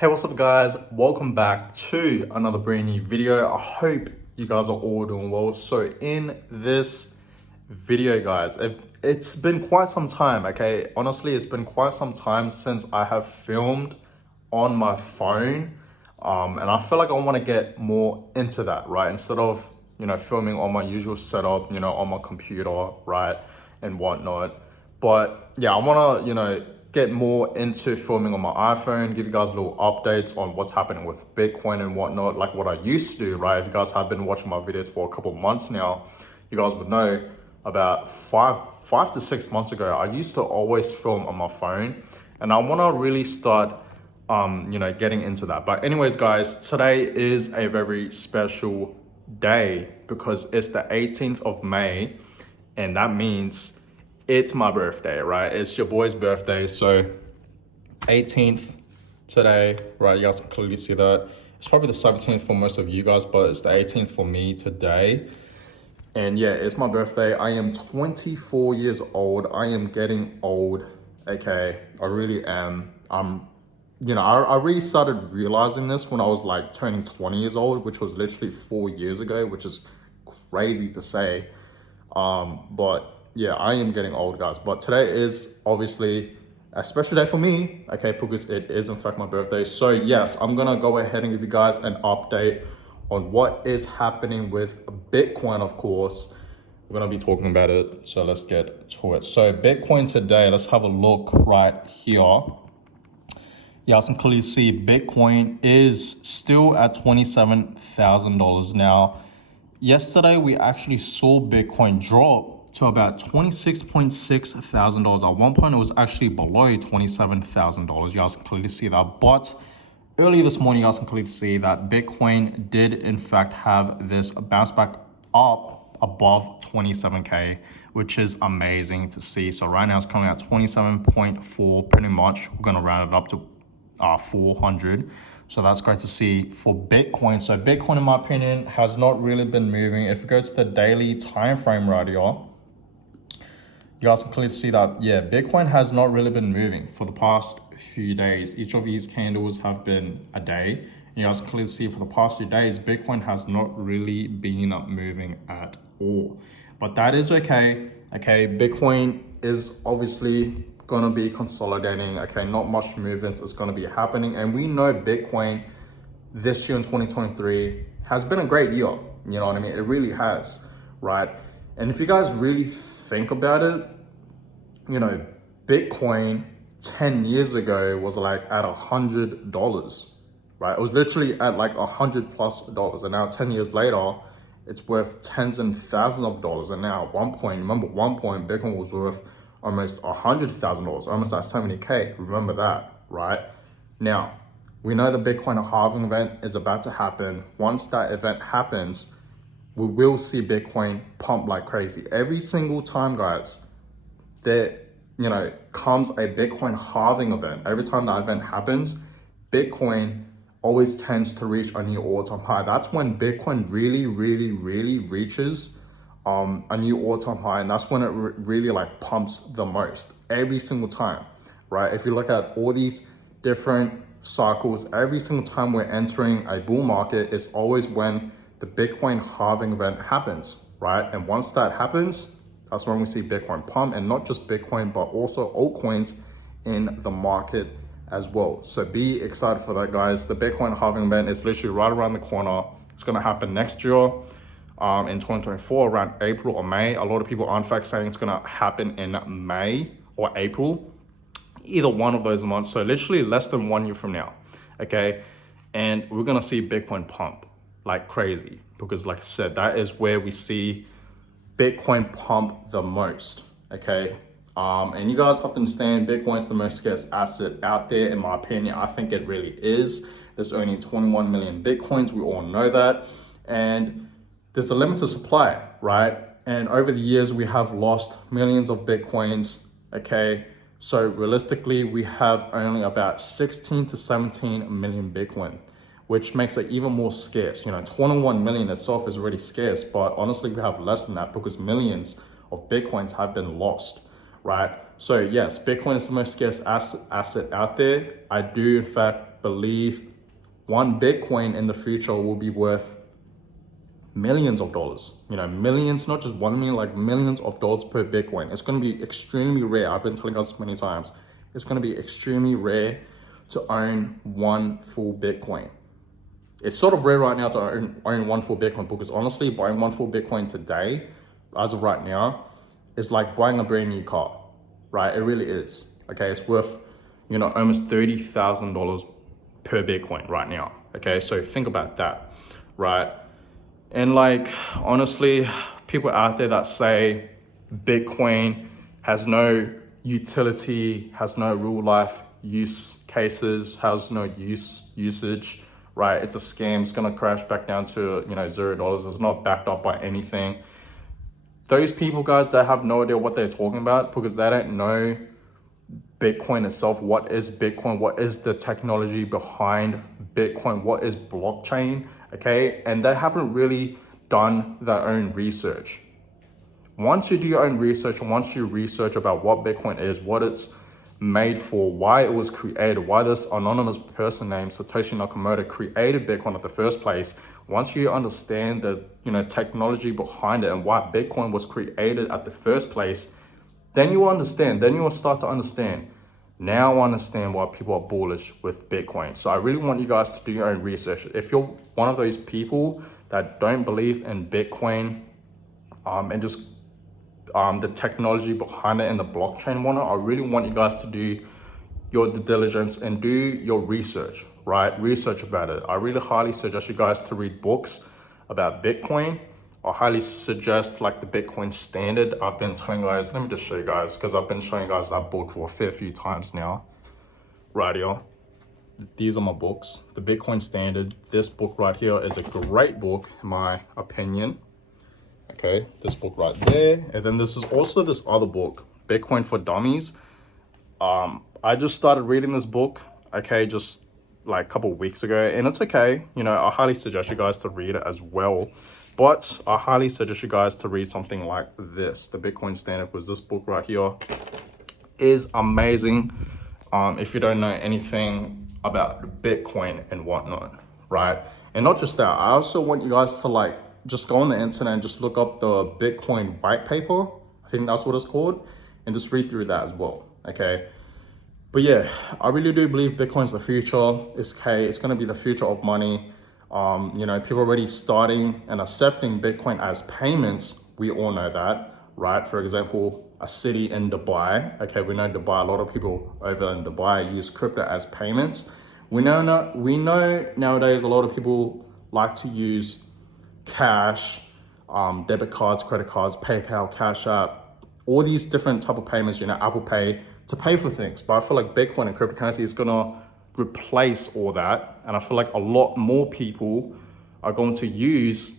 Hey, what's up guys? Welcome back to another brand new video. I hope you guys are all doing well. So in this video, guys, it's been quite some time, okay? Honestly, it's been quite some time since I have filmed on my phone. And I feel like I want to get more into that, right? Instead of, filming on my usual setup, on my computer, right? And whatnot. But yeah, I want to, get more into filming on my iPhone, give you guys little updates on what's happening with Bitcoin and whatnot, like what I used to do, right? If you guys have been watching my videos for a couple of months now, you guys would know about five to 6 months ago, I used to always film on my phone, and I want to really start, getting into that. But anyways, guys, today is a very special day because it's the 18th of May, and that means it's my birthday, right? It's your boy's birthday. So 18th today, right? You guys can clearly see that. It's probably the 17th for most of you guys, but it's the 18th for me today. And yeah, it's my birthday. I am 24 years old. I am getting old. Okay, I really am. I really started realizing this when I was like turning 20 years old, which was literally 4 years ago, which is crazy to say. But yeah, I am getting old, guys. But today is obviously a special day for me, okay, because it is in fact my birthday. So yes, I'm gonna go ahead and give you guys an update on what is happening with Bitcoin, of course. We're gonna be talking about it, so let's get to it. So Bitcoin today, let's have a look right here. Yeah, as you can clearly see, Bitcoin is still at $27,000 now. Yesterday, we actually saw Bitcoin drop to about $26.6 thousand. At one point, it was actually below $27,000. You guys can clearly see that. But earlier this morning, you guys can clearly see that Bitcoin did, in fact, have this bounce back up above 27K, which is amazing to see. So right now, it's coming at 27.4 pretty much. We're going to round it up to 400. So that's great to see for Bitcoin. So Bitcoin, in my opinion, has not really been moving. If we go to the daily time frame right here, you guys can clearly see that, yeah, Bitcoin has not really been moving for the past few days. Each of these candles have been a day. And you guys can clearly see for the past few days, Bitcoin has not really been moving at all. But that is okay. Okay, Bitcoin is obviously gonna be consolidating. Okay, not much movement is gonna be happening, and we know Bitcoin this year in 2023 has been a great year. You know what I mean? It really has, right? And if you guys really think about it, Bitcoin 10 years ago was like at $100, right? It was literally at like $100+, and now 10 years later, it's worth tens and thousands of dollars. And now at one point, Bitcoin was worth almost $100,000, almost at 70K. Remember that, right? Now, we know the Bitcoin halving event is about to happen. Once that event happens, we will see Bitcoin pump like crazy. Every single time, guys, there, comes a Bitcoin halving event. Every time that event happens, Bitcoin always tends to reach a new all-time high. That's when Bitcoin really, really, really reaches a new all-time high, and that's when it really like pumps the most every single time, right? If you look at all these different cycles, every single time we're entering a bull market is always when the Bitcoin halving event happens, right? And once that happens, that's when we see Bitcoin pump, and not just Bitcoin, but also altcoins in the market as well. So be excited for that, guys. The Bitcoin halving event is literally right around the corner. It's gonna happen next year. In 2024, around April or May. A lot of people are in fact saying it's gonna happen in May or April, either one of those months. So literally less than 1 year from now, okay? And we're gonna see Bitcoin pump like crazy, because like I said, that is where we see Bitcoin pump the most, okay? And you guys have to understand, Bitcoin is the most scarce asset out there, in my opinion. I think it really is. There's only 21 million Bitcoins, we all know that. And there's a limited supply, right? And over the years, we have lost millions of Bitcoins, okay? So realistically, we have only about 16 to 17 million Bitcoin, which makes it even more scarce. 21 million itself is already scarce, but honestly, we have less than that because millions of Bitcoins have been lost, right? So yes, Bitcoin is the most scarce asset out there. I do in fact believe one Bitcoin in the future will be worth millions of dollars, millions, not just 1 million, like millions of dollars per Bitcoin. It's going to be extremely rare. I've been telling us this many times. It's going to be extremely rare to own one full Bitcoin. It's sort of rare right now to own one full Bitcoin, because honestly, buying one full Bitcoin today, as of right now, is like buying a brand new car, right? It really is. Okay, it's worth, almost $30,000 per Bitcoin right now. Okay, so think about that, right? And like, honestly, people out there that say Bitcoin has no utility, has no real life use cases, has no usage, right? It's a scam. It's gonna crash back down to, $0. It's not backed up by anything. Those people, guys, they have no idea what they're talking about, because they don't know Bitcoin itself. What is Bitcoin? What is the technology behind Bitcoin? What is blockchain? Okay, and they haven't really done their own research. Once you do your own research, and once you research about what Bitcoin is, what it's made for, why it was created, why this anonymous person named Satoshi Nakamoto created Bitcoin in the first place, once you understand the technology behind it and why Bitcoin was created at the first place, then you understand, then you will start to understand. Now I understand why people are bullish with Bitcoin. So I really want you guys to do your own research. If you're one of those people that don't believe in Bitcoin and just the technology behind it and the blockchain one, I really want you guys to do your due diligence and do your research, right? Research about it. I really highly suggest you guys to read books about Bitcoin. I highly suggest like the Bitcoin Standard. I've been telling you guys, let me just show you guys, because I've been showing you guys that book for a fair few times now. Right here. These are my books. The Bitcoin Standard. This book right here is a great book, in my opinion. Okay, this book right there. And then this is also this other book, Bitcoin for Dummies. I just started reading this book, okay, just like a couple of weeks ago, and it's okay. I highly suggest you guys to read it as well. But I highly suggest you guys to read something like this. The Bitcoin Standard, was this book right here, is amazing. If you don't know anything about Bitcoin and whatnot, right? And not just that, I also want you guys to just go on the internet and just look up the Bitcoin white paper. I think that's what it's called, and just read through that as well, okay? But yeah, I really do believe Bitcoin's the future. It's going to be the future of money. People are already starting and accepting Bitcoin as payments. We all know that, right? For example, a city in Dubai. Okay, we know Dubai. A lot of people over in Dubai use crypto as payments. We know nowadays a lot of people like to use cash, debit cards, credit cards, PayPal, Cash App, all these different type of payments, Apple Pay, to pay for things. But I feel like Bitcoin and cryptocurrency is gonna replace all that. And I feel like a lot more people are going to use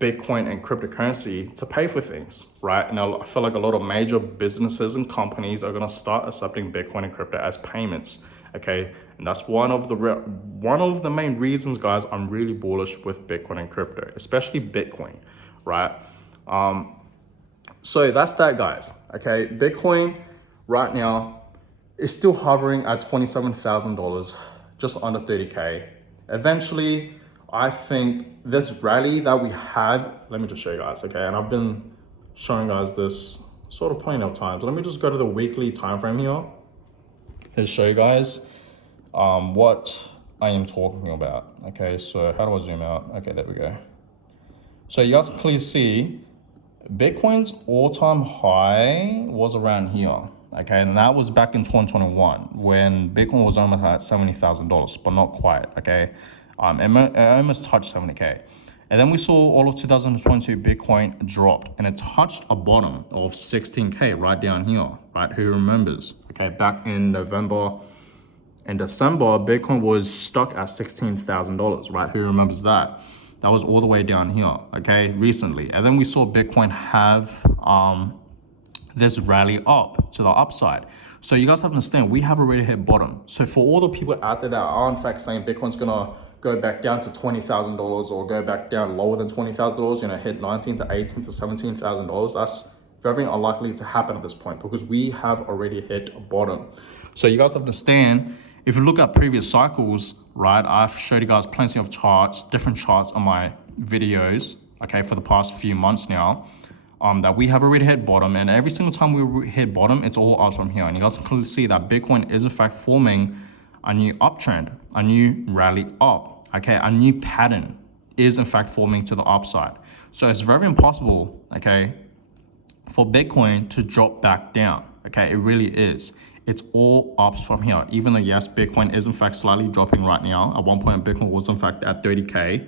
Bitcoin and cryptocurrency to pay for things, right? And I feel like a lot of major businesses and companies are gonna start accepting Bitcoin and crypto as payments, okay? And that's one of the main reasons, guys, I'm really bullish with Bitcoin and crypto, especially Bitcoin, right? So that's that, guys, okay? Bitcoin right now is still hovering at $27,000, just under 30K. Eventually, I think this rally that we have, let me just show you guys, okay? And I've been showing you guys this sort of plenty of times. Let me just go to the weekly time frame here and show you guys what I am talking about. Okay, so how do I zoom out? Okay, there we go. So you guys can clearly see Bitcoin's all-time high was around here. Okay, and that was back in 2021 when Bitcoin was almost at $70,000, but not quite. Okay, it almost touched 70K. And then we saw all of 2022 Bitcoin dropped, and it touched a bottom of 16K right down here, right? Who remembers? Okay, back in November and December, Bitcoin was stuck at $16,000, right? Who remembers that? That was all the way down here, okay, recently. And then we saw Bitcoin have this rally up to the upside. So you guys have to understand, we have already hit bottom. So for all the people out there that are in fact saying Bitcoin's gonna go back down to $20,000 or go back down lower than $20,000, hit $19,000 to $18,000 to $17,000, that's very unlikely to happen at this point because we have already hit a bottom. So you guys have to understand, if you look at previous cycles, right, I've showed you guys plenty of charts, different charts on my videos, okay, for the past few months now, that we have already hit bottom, and every single time we hit bottom, it's all up from here. And you guys can clearly see that Bitcoin is in fact forming a new uptrend, a new rally up, okay, a new pattern is in fact forming to the upside. So it's very impossible, okay, for Bitcoin to drop back down, okay, it really is. It's all ups from here, even though yes, Bitcoin is in fact slightly dropping right now. At one point, Bitcoin was in fact at 30K,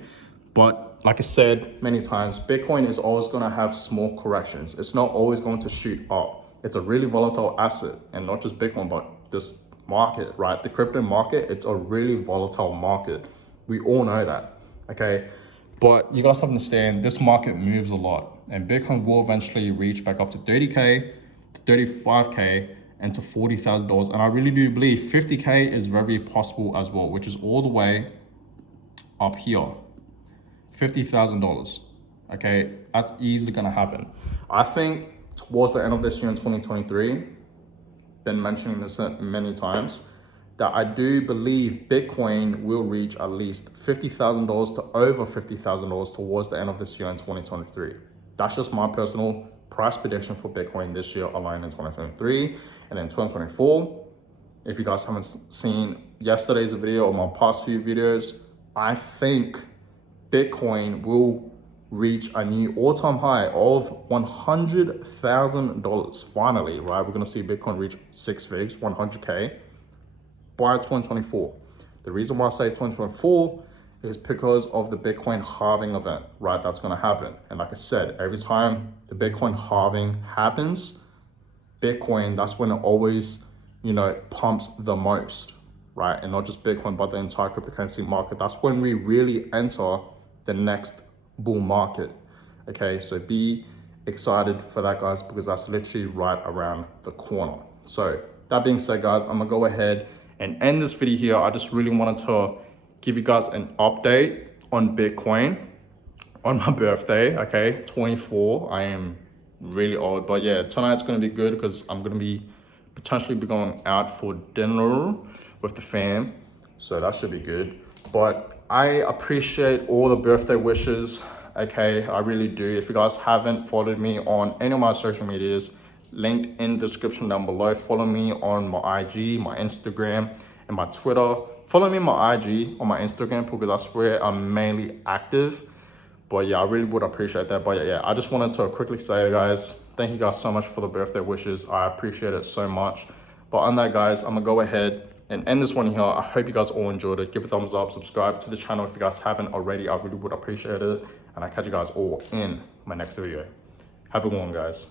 but like I said many times, Bitcoin is always going to have small corrections. It's not always going to shoot up. It's a really volatile asset, and not just Bitcoin, but this market, right? The crypto market, it's a really volatile market. We all know that, okay? But you guys have to understand, this market moves a lot, and Bitcoin will eventually reach back up to 30K, to 35K, and to $40,000. And I really do believe 50K is very possible as well, which is all the way up here. $50,000, okay? That's easily gonna happen. I think towards the end of this year in 2023, been mentioning this many times, that I do believe Bitcoin will reach at least $50,000 to over $50,000 towards the end of this year in 2023. That's just my personal price prediction for Bitcoin this year alone in 2023. And in 2024, if you guys haven't seen yesterday's video or my past few videos, I think Bitcoin will reach a new all-time high of $100,000 finally, right? We're gonna see Bitcoin reach 6 figs, 100K by 2024. The reason why I say 2024 is because of the Bitcoin halving event, right? That's gonna happen. And like I said, every time the Bitcoin halving happens, Bitcoin, that's when it always, pumps the most, right? And not just Bitcoin, but the entire cryptocurrency market. That's when we really enter the next bull market, okay? So be excited for that, guys, because that's literally right around the corner. So that being said, guys, I'm gonna go ahead and end this video here. I just really wanted to give you guys an update on Bitcoin on my birthday, okay? 24, I am really old, but yeah, tonight's gonna be good because I'm gonna be potentially going out for dinner with the fam, so that should be good. But I appreciate all the birthday wishes, okay? I really do. If you guys haven't followed me on any of my social medias, linked in the description down below. Follow me on my IG, my Instagram, and my Twitter. Follow me on my IG, on my Instagram, because that's where I'm mainly active. But yeah, I really would appreciate that. But yeah, I just wanted to quickly say, guys, thank you guys so much for the birthday wishes. I appreciate it so much. But on that, guys, I'm gonna go ahead and end this one here. I hope you guys all enjoyed it. Give a thumbs up, subscribe to the channel if you guys haven't already. I really would appreciate it. And I'll catch you guys all in my next video. Have a good one, guys.